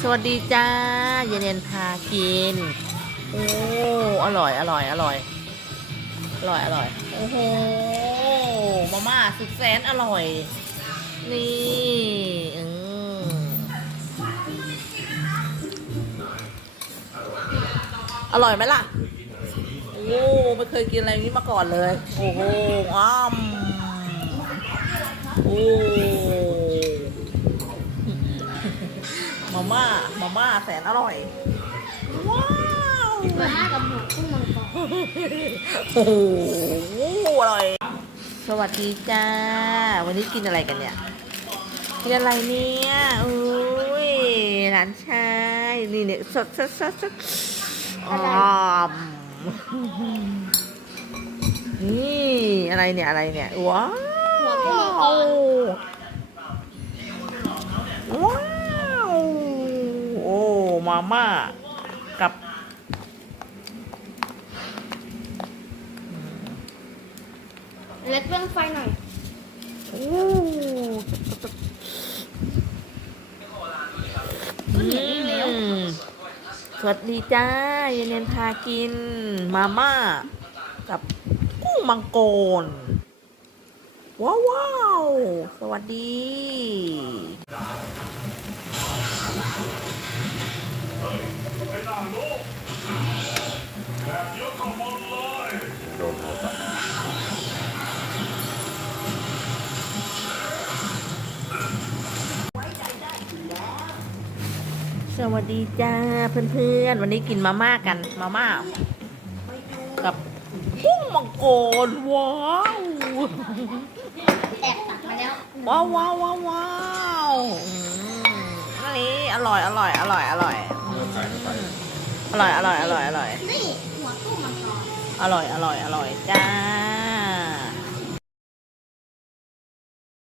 สวัสดีจ้าเย็นเนนพากิน โอ้ อร่อย อร่อย อร่อย อร่อย อร่อย โอ้โห มาม่าสุดแสนอร่อย นี่อืมอร่อยไหมล่ะ โอ้ไม่เคยกินอะไรนี้มาก่อนเลย โอ้โหอ้ามโอ้ มาม่ามาม่าแสนอร่อย ว้าวมาม่ากับหมูกุ้งมังกรโอ้โหอร่อย สวัสดีจ้า วันนี้กินอะไรกันเนี่ย กินอะไรเนี่ยอุ้ยหลานชายนี่เนี่ยสดสดสดสดอมนี่อะไรเนี่ยอะไรเนี่ยว้าวหัวกุ้งมังกรว้ มาม่ากับเล็กเรื่องไฟหน่อยโอ้มันเหนียวนิ่มแล้วอืมสวัสดีจ้าเยนเนนพากิน มาม่า กับกุ้งมังกรว้าวว้ สวัสดีโดนหมดอะสวัสดีจ้าเพื่อนๆ วันนี้กินมาม่ากันมาม่ากับกุ้งมังกรว้าวแอบตักมาแล้วว้าวว้าวว้าวว้าวอันนี้อร่อยอร่อยอร่อยอร่อย อร่อยอร่อยอร่อยอร่อย นี่หัวกุ้งมังกร อร่อยอร่อยอร่อยจ้า